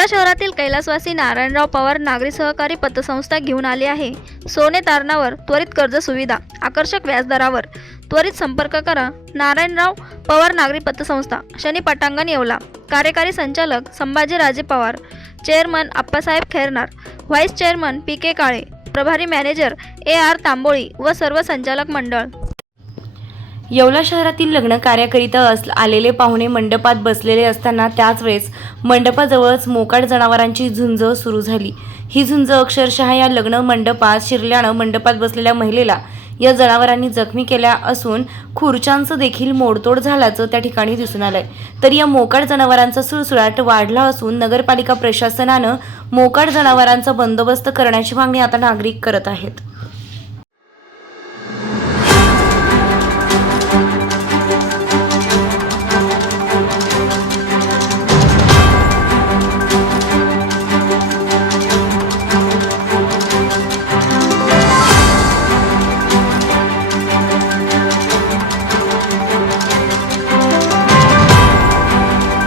येवला शहरातील कैलासवासी नारायणराव पवार नागरी सहकारी पतसंस्था घेऊन आली आहे सोने तारणावर त्वरित कर्ज सुविधा, आकर्षक व्याजदरावर। त्वरित संपर्क करा नारायणराव पवार नागरी पतसंस्था, शनी पटांगण येवला। कार्यकारी संचालक Sambhajiraje Pawar, chairman Appasaheb Khairnar, vice chairman P K. Kale, प्रभारी मॅनेजर ए.आर. तांबोळी व सर्व संचालक मंडळ। येवला शहरातील लग्न कार्याकरिता आलेले पाहुणे मंडपात बसलेले असताना त्याच वेळेस मंडपाजवळच मोकाट जनावरांची झुंज सुरू झाली। ही झुंज अक्षरशः या लग्न मंडपात शिरल्यानं मंडपात बसलेल्या महिलेला या जनावरांनी जखमी केल्या असून खुर्च्यांचं देखील मोडतोड झाल्याचं त्या ठिकाणी दिसून आलंय। तर या मोकाट जनावरांचा सुळसुळाट वाढला असून नगरपालिका प्रशासनानं मोकाट जनावरांचा बंदोबस्त करण्याची मागणी आता नागरिक करत आहेत।